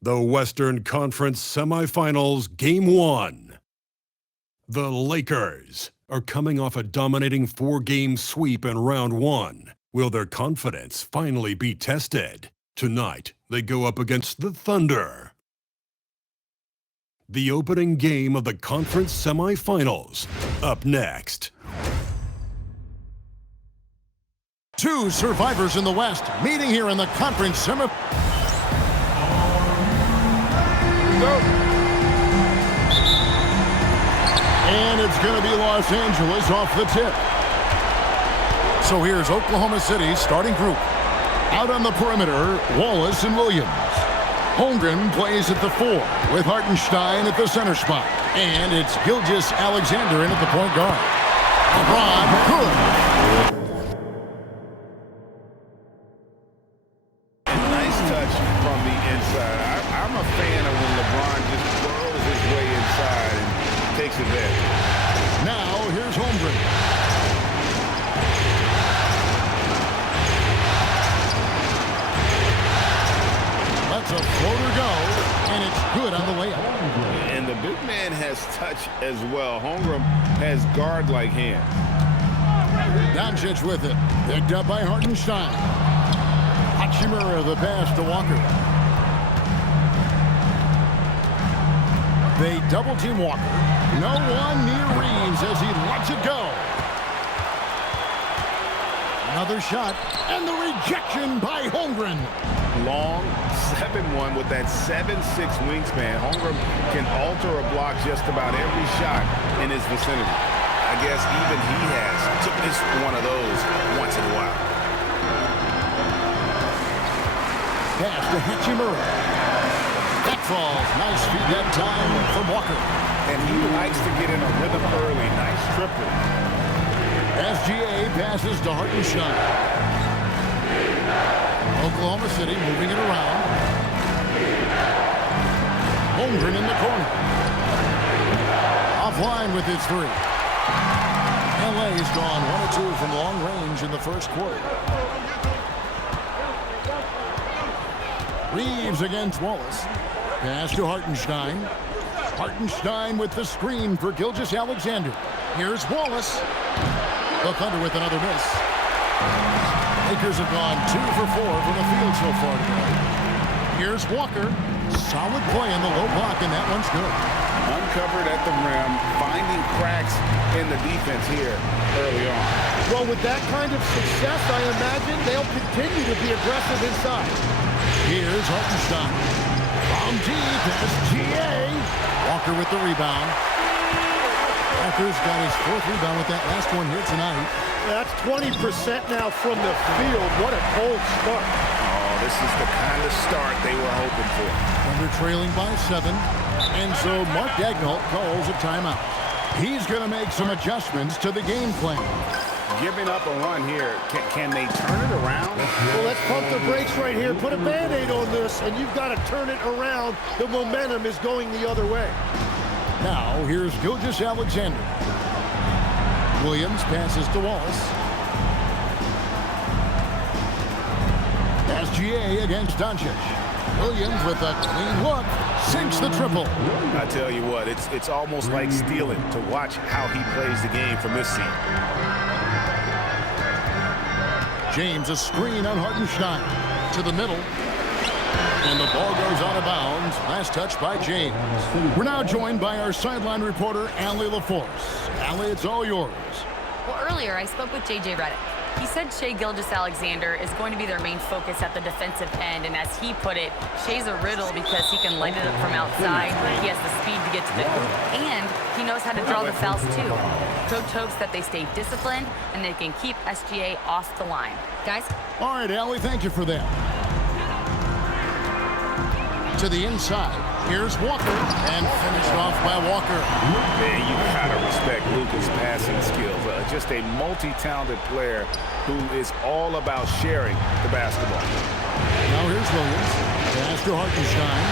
The Western Conference Semifinals Game 1. The Lakers are coming off a dominating 4-game sweep in Round 1. Will their confidence finally be tested? Tonight, they go up against the Thunder. The opening game of the conference semifinals. Up next. Two survivors in the West meeting here in the conference semifinals. And it's going to be Los Angeles off the tip. So here's Oklahoma City's starting group. Out on the perimeter, Wallace and Williams. Holmgren plays at the 4 with Hartenstein at the center spot. And it's Gilgeous-Alexander in at the point guard. LeBron, good. Nice touch from the inside. I'm a fan of when LeBron just twirls his way inside and takes advantage. Now here's Holmgren. Lets a floater go, and it's good on the layup. And the big man has touch as well. Holmgren has guard-like hands. Doncic with it. Picked up by Hartenstein. Hachimura the pass to Walker. They double-team Walker. No one near Reeves as he lets it go. Another shot, and the rejection by Holmgren. Long 7-1 with that 7'6" wingspan. Holmgren can alter a block just about every shot in his vicinity. I guess even he has took this one of those once in a while. Pass to Hachimura. That falls. Nice feed that time from Walker. And he likes to get in a rhythm early. Nice triple. SGA passes to Hartenstein. Oklahoma City moving it around. Holmgren in the corner. Offline with his 3. LA's gone 1 of 2 from long range in the first quarter. Reeves against Wallace. Pass to Hartenstein. Hartenstein with the screen for Gilgeous-Alexander. Here's Wallace. The Thunder with another miss. Lakers have gone 2 for 4 from the field so far today. Here's Walker. Solid play in the low block, and that one's good. Uncovered at the rim, finding cracks in the defense here early on. Well, with that kind of success, I imagine they'll continue to be aggressive inside. Here's Hartenstein. From deep, SGA. Walker with the rebound. Walker's got his 4th rebound with that last one here tonight. That's 20% now from the field. What a cold start. Oh, this is the kind of start they were hoping for. Thunder trailing by 7. And so Mark Daigneault calls a timeout. He's going to make some adjustments to the game plan. Giving up a run here. Can they turn it around? Well, let's pump the brakes right here. Put a Band-Aid on this, and you've got to turn it around. The momentum is going the other way. Now, here's Gilgeous-Alexander. Williams passes to Wallace. SGA against Doncic. Williams with a clean look. Sinks the triple. I tell you what, it's almost like stealing to watch how he plays the game from this scene. James, a screen on Hartenstein. To the middle. And the ball goes out of bounds. Last touch by James. We're now joined by our sideline reporter, Allie LaForce. Allie, it's all yours. Well, earlier I spoke with J.J. Redick. He said Shai Gilgeous-Alexander is going to be their main focus at the defensive end, and as he put it, Shai's a riddle because he can light it up from outside, he has the speed to get to the hoop, and he knows how to draw the fouls too. Coach hopes that they stay disciplined and they can keep SGA off the line. Guys? All right, Allie, thank you for that. To the inside. Here's Walker, and finished off by Walker. Man, you gotta respect Luka's passing skills. Just a multi-talented player who is all about sharing the basketball. Now here's Williams. Pass to Hartenstein.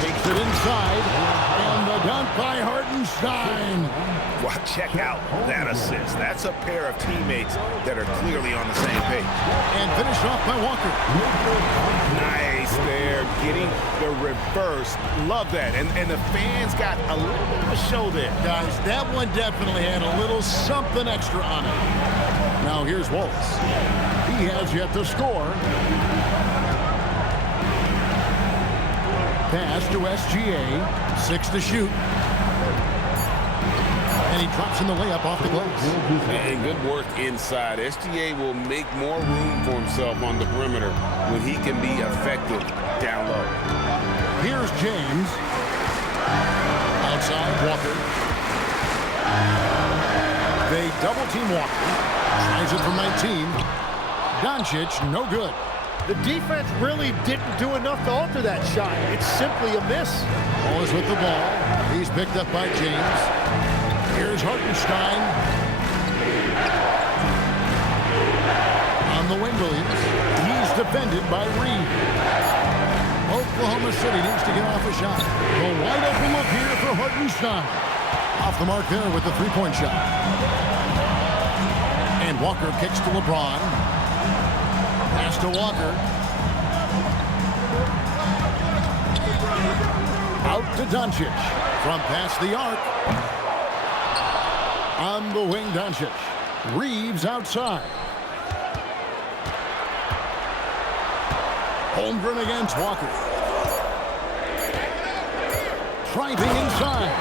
Takes it inside, and the dunk by Hartenstein. Wow, check out that assist. That's a pair of teammates that are clearly on the same page. And finished off by Walker. Nice there, getting the reverse. Love that. And the fans got a little bit of a show there. Guys, that one definitely had a little something extra on it. Now here's Wallace. He has yet to score. Pass to SGA. 6 to shoot. And he drops in the layup off the glass. And good work inside. SGA will make more room for himself on the perimeter when he can be effective down low. Here's James. Outside, Walker. They double-team Walker. Tries it from 19. Doncic, no good. The defense really didn't do enough to alter that shot. It's simply a miss. Wallace with the ball. He's picked up by James. Here's Hartenstein. On the wing, Williams. He's defended by Reed. Oklahoma City needs to get off a shot. A wide open look here for Hartenstein. Off the mark there with the three-point shot. And Walker kicks to LeBron. Pass to Walker. Out to Doncic. From past the arc. On the wing, Doncic. Reeves outside. Holmgren against Walker. Driving inside.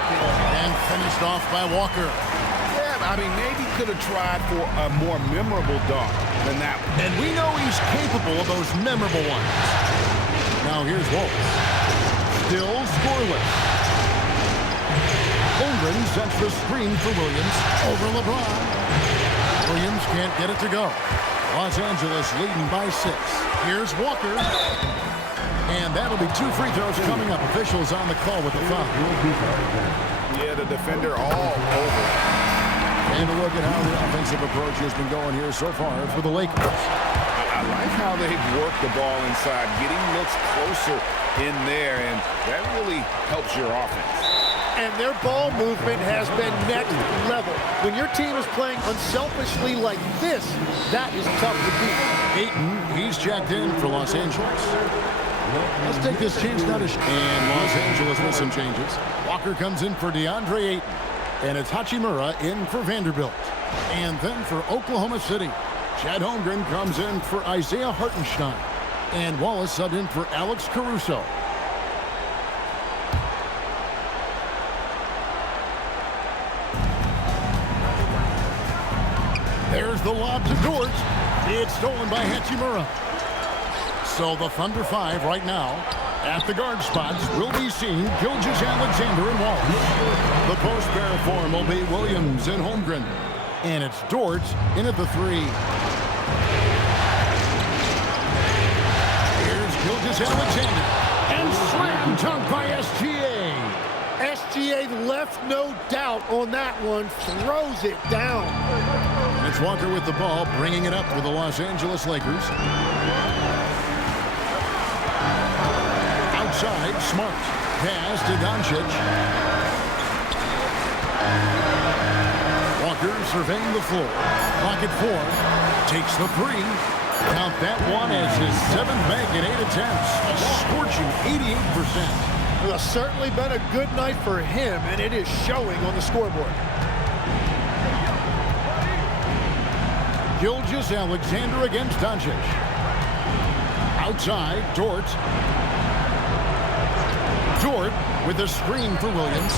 And finished off by Walker. I mean, maybe could have tried for a more memorable dunk than that one. And we know he's capable of those memorable ones. Now here's Wallace. Still scoreless. Holmgren sets the screen for Williams over LeBron. Williams can't get it to go. Los Angeles leading by 6. Here's Walker. And that'll be 2 free throws coming up. Officials on the call with the foul. Yeah, the defender all over. And a look at how the offensive approach has been going here so far for the Lakers. I like how they've worked the ball inside, getting looks closer in there, and that really helps your offense. And their ball movement has been next level. When your team is playing unselfishly like this, that is tough to beat. Ayton, he's checked in for Los Angeles. Let's take this chance now to... And Los Angeles with some changes. Walker comes in for DeAndre Ayton. And it's Hachimura in for Vanderbilt. And then for Oklahoma City, Chad Holmgren comes in for Isaiah Hartenstein. And Wallace subbed in for Alex Caruso. There's the lob to Dort. It's stolen by Hachimura. So the Thunder 5 right now. At the guard spots will be seen Gilgeous-Alexander and Wallace. The post pair form will be Williams and Holmgren. And it's Dort in at the 3. Here's Gilgeous-Alexander. And slam dunk by SGA. SGA left no doubt on that one. Throws it down. And it's Walker with the ball, bringing it up for the Los Angeles Lakers. Outside, Smart. Pass to Doncic. Walker surveying the floor. Pocket 4. Takes the 3. Count that one as his 7th bank in 8 attempts. A scorching 88%. Well, it's certainly been a good night for him, and it is showing on the scoreboard. Gilgeous-Alexander against Doncic. Outside, Dort. Dort with a screen for Williams.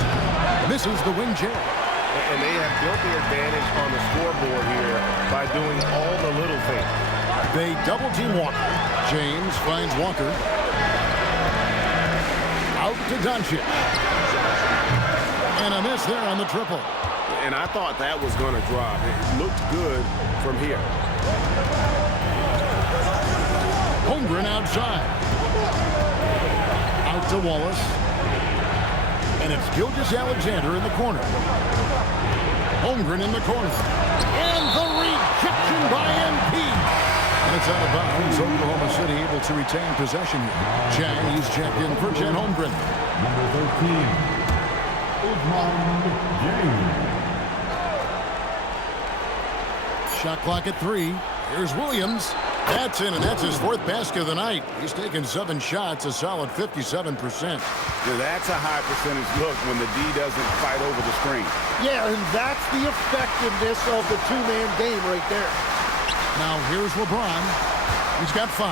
Misses the wing chair. And they have built the advantage on the scoreboard here by doing all the little things. They double-team Walker. James finds Walker. Out to Doncic. And a miss there on the triple. And I thought that was going to drop. It looked good from here. Holmgren outside. Out to Wallace. And it's Gilgeous-Alexander in the corner. Holmgren in the corner. And the rejection by MP. And it's out of bounds. Oklahoma City able to retain possession here. Chang, he's checked in for Chet Holmgren. Number 13, James. Shot clock at 3. Here's Williams. That's in, and that's his 4th basket of the night. He's taken 7 shots, a solid 57%. Yeah, that's a high percentage look when the D doesn't fight over the screen. Yeah, and that's the effectiveness of the two-man game right there. Now here's LeBron. He's got 5,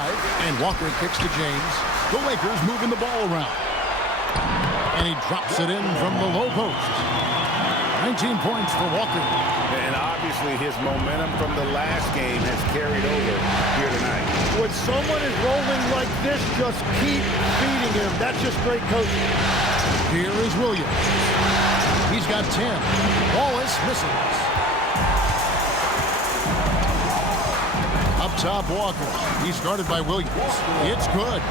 and Walker kicks to James. The Lakers moving the ball around. And he drops it in from the low post. 19 points for Walker. And obviously his momentum from the last game has carried over here tonight. When someone is rolling like this, just keep feeding him. That's just great coaching. Here is Williams. He's got 10. Wallace misses. Up top, Walker. He's guarded by Williams. It's good.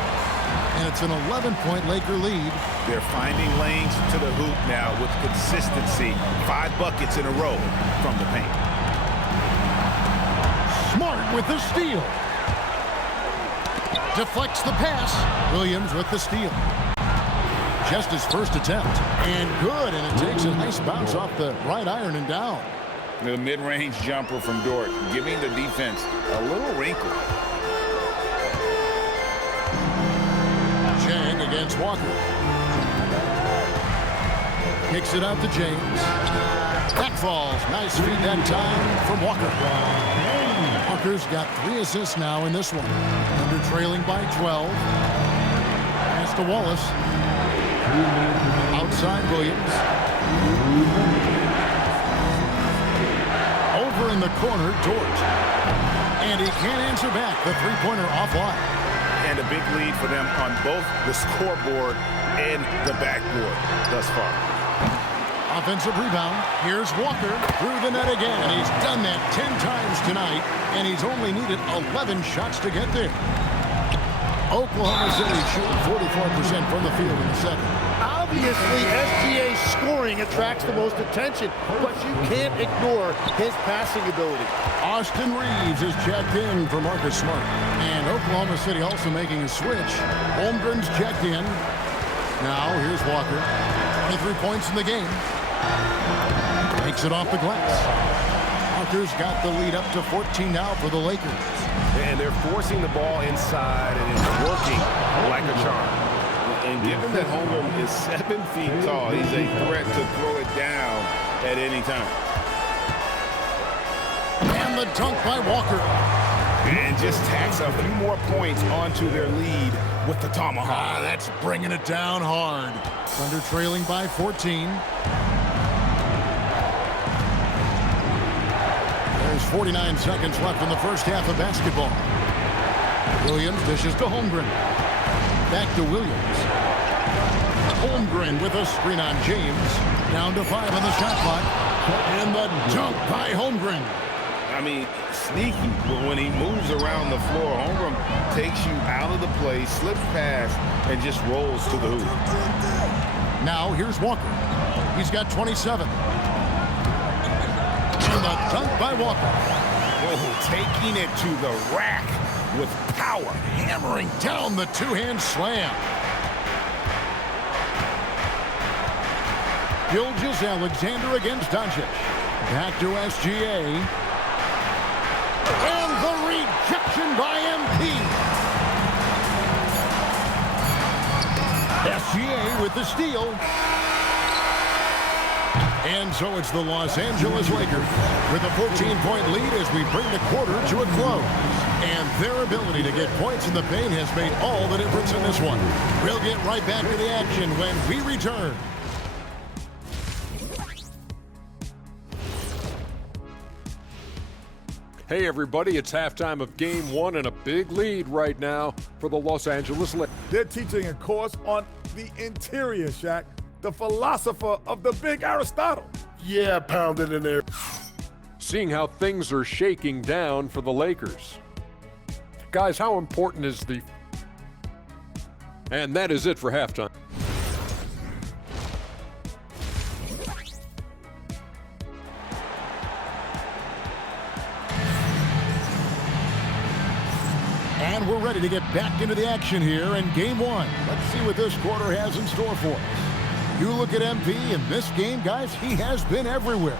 And it's an 11-point Laker lead. They're finding lanes to the hoop now with consistency. 5 buckets in a row from the paint. Smart with the steal. Deflects the pass. Williams with the steal. Just his first attempt. And good. And it takes a nice bounce off the right iron and down. The mid-range jumper from Dort, giving the defense a little wrinkle. Chang against Walker. Kicks it out to James. Back falls. Nice feed that time from Walker. Walker's got 3 assists now in this one. Under trailing by 12. Pass to Wallace. Outside Williams. Over in the corner, Dort. And he can't answer back. The three-pointer offline. And a big lead for them on both the scoreboard and the backboard thus far. Offensive rebound. Here's Walker through the net again. And he's done that 10 times tonight. And he's only needed 11 shots to get there. Oklahoma City shooting 44% from the field in the second. Obviously, SGA's scoring attracts the most attention, but you can't ignore his passing ability. Austin Reeves is checked in for Marcus Smart. And Oklahoma City also making a switch. Holmgren's checked in. Now, here's Walker. 23 points in the game. Takes it off the glass. Walker's got the lead up to 14 now for the Lakers. And they're forcing the ball inside, and it's working like a charm. And given that Holmgren is 7 feet tall, he's a threat to throw it down at any time. And the dunk by Walker. And just tacks a few more points onto their lead with the tomahawk. That's bringing it down hard. Thunder trailing by 14. There's 49 seconds left in the first half of basketball. Williams dishes to Holmgren. Back to Williams. Holmgren with a screen on James. Down to 5 on the shot clock. And the dunk by Holmgren. I mean, sneaky, but when he moves around the floor, Holmgren takes you out of the play, slips past, and just rolls to the hoop. Now here's Walker. He's got 27. And the dunk by Walker. Oh, taking it to the rack with power. Hammering down the two-hand slam. Gilgeous-Alexander against Doncic. Back to SGA. And the rejection by MP. SGA with the steal. And so it's the Los Angeles Lakers with a 14-point lead as we bring the quarter to a close. And their ability to get points in the paint has made all the difference in this one. We'll get right back to the action when we return. Hey everybody, it's halftime of game 1 and a big lead right now for the Los Angeles Lakers. They're teaching a course on the interior, Shaq, the philosopher of the big Aristotle. Yeah, pounded in there. Seeing how things are shaking down for the Lakers. Guys, how important is the... And that is it for halftime. And we're ready to get back into the action here in game 1. Let's see what this quarter has in store for us. You look at MP in this game, guys, he has been everywhere.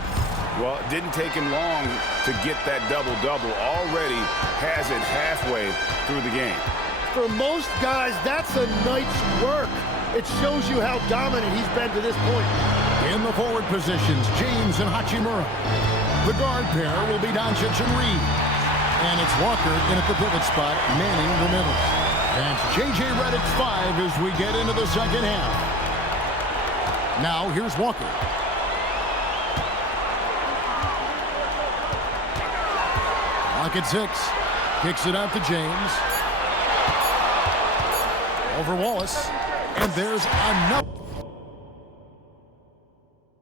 Well, it didn't take him long to get that double-double. Already has it halfway through the game. For most guys, that's a night's work. It shows you how dominant he's been to this point. In the forward positions, James and Hachimura. The guard pair will be Doncic and Reed. And it's Walker in at the pivot spot, manning the middle. That's J.J. Redick's 5 as we get into the second half. Now here's Walker. Lock at 6. Kicks it out to James. Over Wallace. And there's another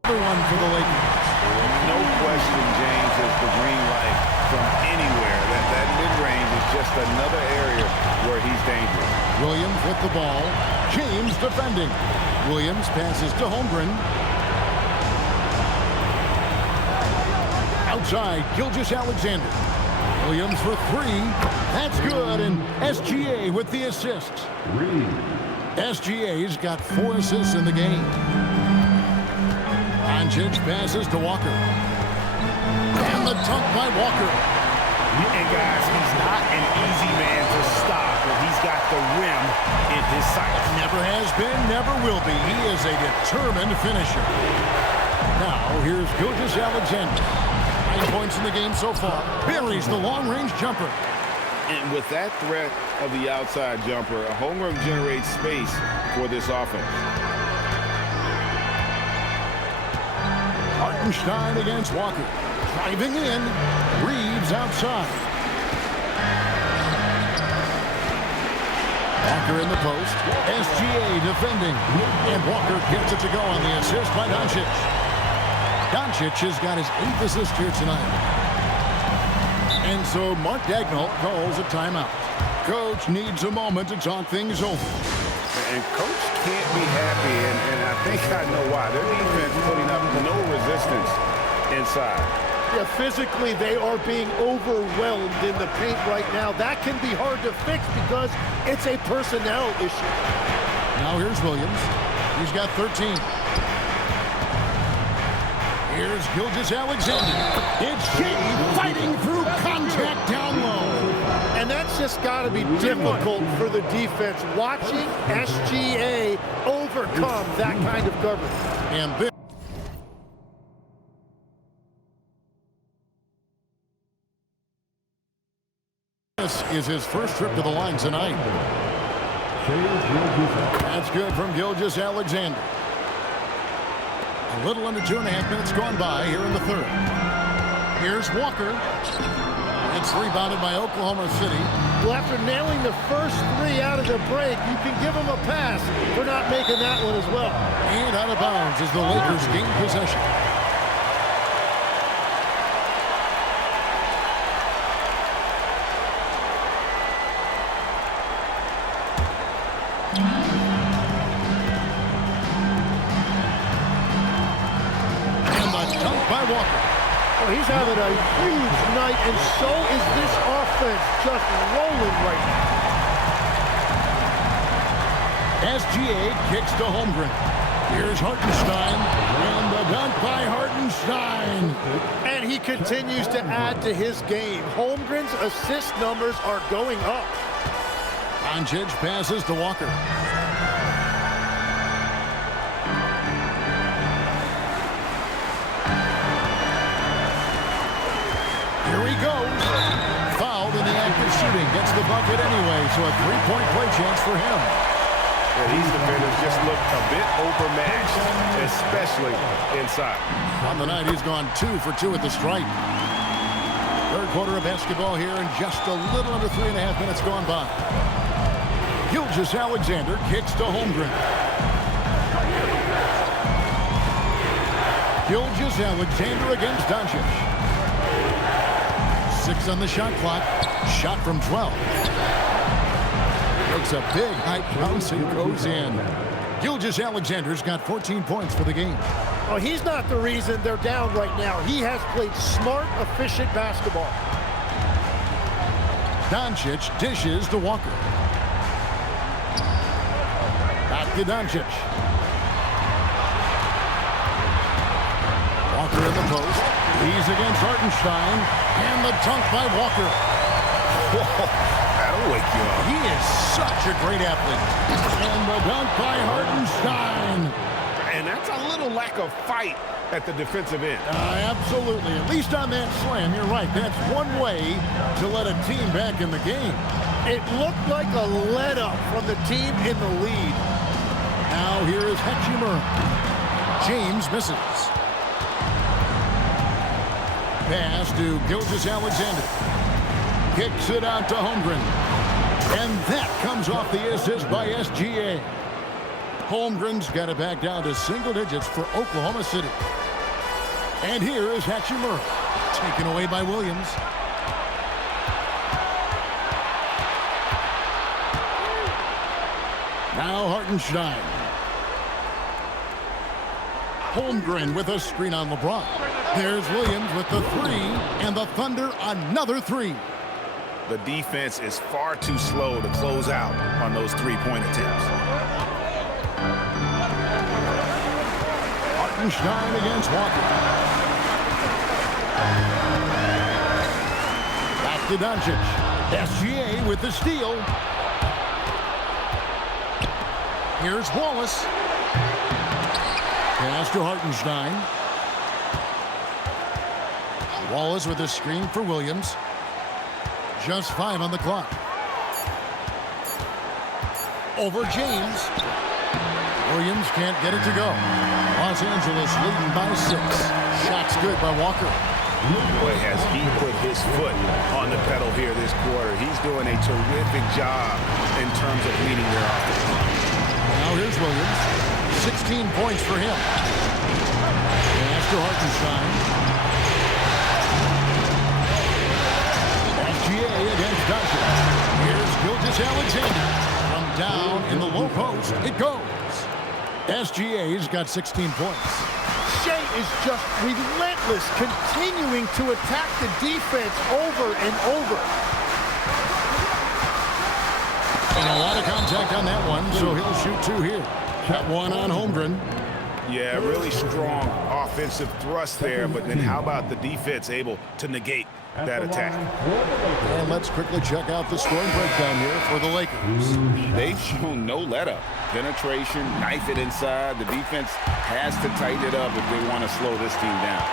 one for the Lakers. No question, James, is the green light from anywhere. That mid-range is just another area where he's dangerous. Williams with the ball. James defending. Williams passes to Holmgren. Outside, Gilgeous-Alexander. Williams for 3. That's good, and SGA with the assist. SGA's got 4 assists in the game. Doncic passes to Walker. And the dunk by Walker. And guys, he's not an easy man to stop, but he's got the rim in his sights. Never has been, never will be. He is a determined finisher. Now, here's Gilgeous-Alexander. 9 points in the game so far. Buries the long-range jumper. And with that threat of the outside jumper, Holmgren generates space for this offense. Hartenstein against Walker. Driving in. Reeves outside. Walker in the post. SGA defending. And Walker gets it to go on the assist by Doncic. Doncic has got his 8th assist here tonight. And so Mark Daigneault calls a timeout. Coach needs a moment to talk things over. And Coach can't be happy, and I think I know why. Their defense putting up no resistance inside. Yeah, physically, they are being overwhelmed in the paint right now. That can be hard to fix because it's a personnel issue. Now here's Williams. He's got 13. Here's Gilgeous-Alexander. It's Shea fighting through contact down low. And that's just got to be difficult for the defense, watching SGA overcome that kind of coverage. And this is his first trip to the line tonight. That's good from Gilgeous-Alexander. A little under 2.5 minutes gone by here in the third. Here's Walker. It's rebounded by Oklahoma City. Well, after nailing the first 3 out of the break, you can give him a pass for not making that one as well. And out of bounds as the Lakers gain possession. He's having a huge night, and so is this offense just rolling right now. SGA kicks to Holmgren. Here's Hartenstein, and the dunk by Hartenstein. And he continues to add to his game. Holmgren's assist numbers are going up. Doncic passes to Walker. Here he goes. Fouled in the act of shooting. Gets the bucket anyway, so a 3-point play chance for him. Yeah, these defenders just look a bit overmatched, especially inside. On the night, he's gone 2 for 2 at the stripe. Third quarter of basketball here, and just a little under 3.5 minutes gone by. Gilgeous-Alexander kicks to Holmgren. Gilgeous-Alexander against Doncic. 6 on the shot clock. Shot from 12. Looks a big high bounce and goes in. Gilgeous-Alexander's got 14 points for the game. Oh, he's not the reason they're down right now. He has played smart, efficient basketball. Doncic dishes to Walker. Back to Doncic. Walker in the post. He's against Hartenstein. And the dunk by Walker. Whoa, that'll wake you up. He is such a great athlete. And the dunk by Hartenstein. And that's a little lack of fight at the defensive end. Absolutely. At least on that slam, you're right. That's one way to let a team back in the game. It looked like a let-up from the team in the lead. Now here is Hachimura. James misses. Pass to Gilgeous-Alexander. Kicks it out to Holmgren. And that comes off the assist by SGA. Holmgren's got it back down to single digits for Oklahoma City. And here is Hachimura. Taken away by Williams. Now Hartenstein. Holmgren with a screen on LeBron. There's Williams with the three, and the Thunder another three. The defense is far too slow to close out on those three-point attempts. Hartenstein against Walker. Back to Doncic. SGA with the steal. Here's Wallace. Pass to Hartenstein. Wallace with a screen for Williams. Just 5 on the clock. Over James. Williams can't get it to go. Los Angeles leading by 6. Shot's good by Walker. Boy, has he put his foot on the pedal here this quarter. He's doing a terrific job in terms of leading their offense. Now here's Williams. 16 points for him. Pass to Hartenstein. SGA against Doncic. Here's Gilgeous-Alexander. From down in the low post, it goes. SGA's got 16 points. Shea is just relentless, continuing to attack the defense over and over. And a lot of contact on that one, so he'll shoot 2 here. Got 1 on Holmgren. Yeah, really strong offensive thrust there, but then how about the defense able to negate that attack? And let's quickly check out the scoring breakdown here for the Lakers. They've shown no let-up. Penetration, knife it inside. The defense has to tighten it up if they want to slow this team down.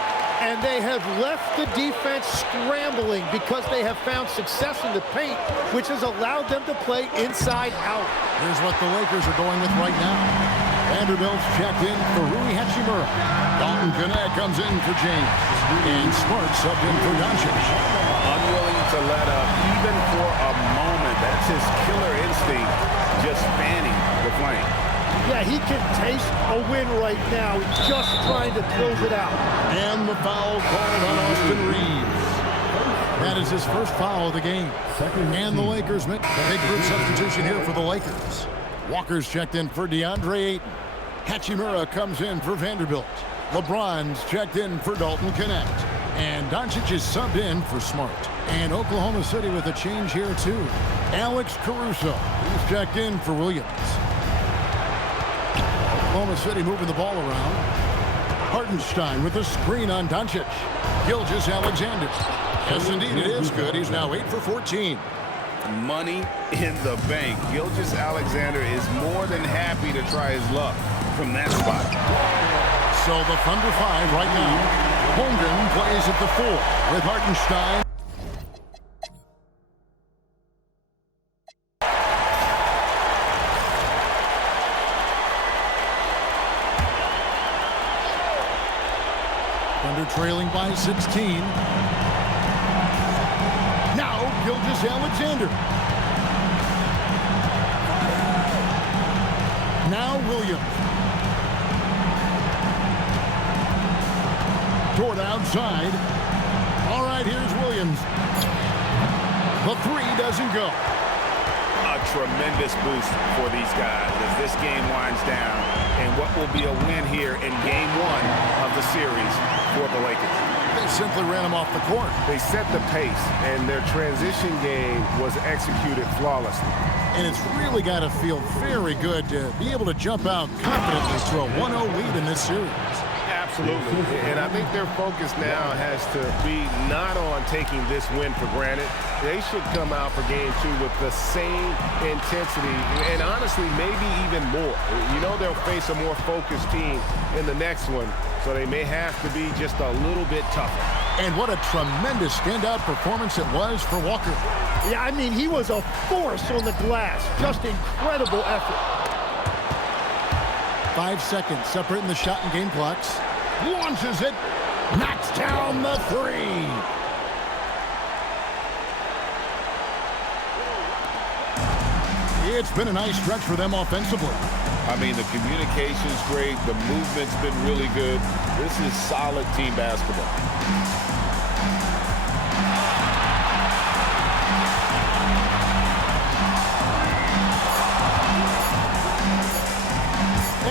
And they have left the defense scrambling because they have found success in the paint, which has allowed them to play inside out. Here's what the Lakers are going with right now. Vanderbilt's checked in for Rui Hachimura. Dalton Connect comes in for James. And Smart subbed in for Doncic. Unwilling to let up even for a moment. That's his killer instinct, just fanning the flame. Yeah, he can taste a win right now, just trying to close it out. And the foul called on Austin Reeves. That is his first foul of the game. And the Lakers make a big group substitution here for the Lakers. Walker's checked in for DeAndre Ayton. Hachimura comes in for Vanderbilt. LeBron's checked in for Dalton Connect. And Doncic is subbed in for Smart. And Oklahoma City with a change here too. Alex Caruso, who's checked in for Williams. Oklahoma City moving the ball around. Hartenstein with a screen on Doncic. Gilgeous-Alexander. Yes, indeed, it is good. He's now 8 for 14. Money in the bank. Gilgeous-Alexander is more than happy to try his luck from that spot. So the Thunder 5 right now. Holmgren plays at the 4 with Hartenstein. Thunder trailing by 16. Now Gilgeous-Alexander. Now Williams. Toward outside. All right, here's Williams. The 3 doesn't go. A tremendous boost for these guys as this game winds down and what will be a win here in game 1 of the series for the Lakers. They simply ran him off the court. They set the pace, and their transition game was executed flawlessly. And it's really got to feel very good to be able to jump out confidently to a 1-0 lead in this series. Absolutely. And I think their focus now has to be not on taking this win for granted. They should come out for game 2 with the same intensity and honestly maybe even more. You know they'll face a more focused team in the next one, so they may have to be just a little bit tougher. And what a tremendous standout performance it was for Walker. Yeah, I mean, he was a force on the glass. Just incredible effort. 5 seconds separating the shot and game clocks. Launches it. Knocks down the 3. It's been a nice stretch for them offensively. I mean, the communication's great. The movement's been really good. This is solid team basketball.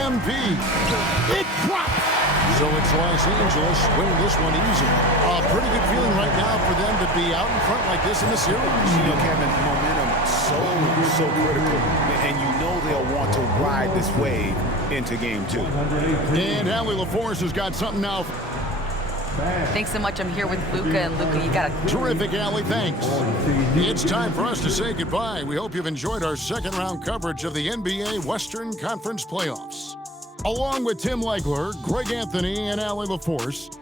MP. It drops. So it's Los Angeles winning this one easy. A pretty good feeling right now for them to be out in front like this in the series. You know, Kevin, momentum so critical. And you know they'll want to ride this wave into game 2. And Allie LaForce has got something now. Thanks so much. I'm here with Luka, and Luka, you got a Terrific, Allie. Thanks. It's time for us to say goodbye. We hope you've enjoyed our second-round coverage of the NBA Western Conference Playoffs. Along with Tim Legler, Greg Anthony, and Allie LaForce,